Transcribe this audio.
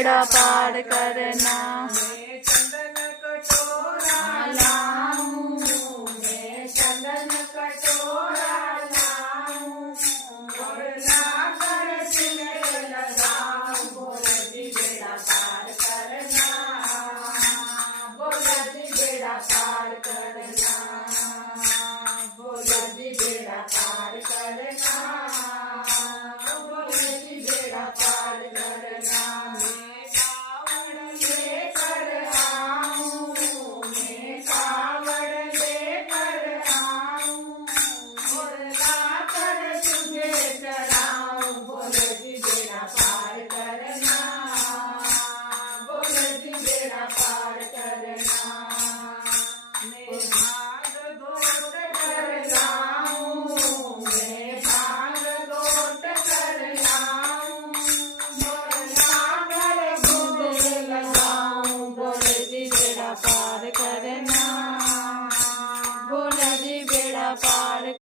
बेड़ा पार करना। मैं चंदन कटोरा लाऊं, मैं चंदन कटोरा लाऊं, और लाकर सिर लगाऊं, भोला जी बेड़ा पार करना, भोला जी बेड़ा पार करना, भोला जी बेड़ा पार करना, भोला जी बेड़ा पार करना। मैं कावड़ लेकर आऊं, मैं कावड़ लेकर आऊं, और लाकर तुझे चढ़ाऊं, भोला जी बेड़ा पार करना, भोला जी बेड़ा पार करना। मैं भाग दौड़ कर लाऊं, मैं भाग दौड़ कर लाऊं, और लाकर भोग लगाऊं, भोला जी बेड़ा पार करना, भोला जी बेड़ा पार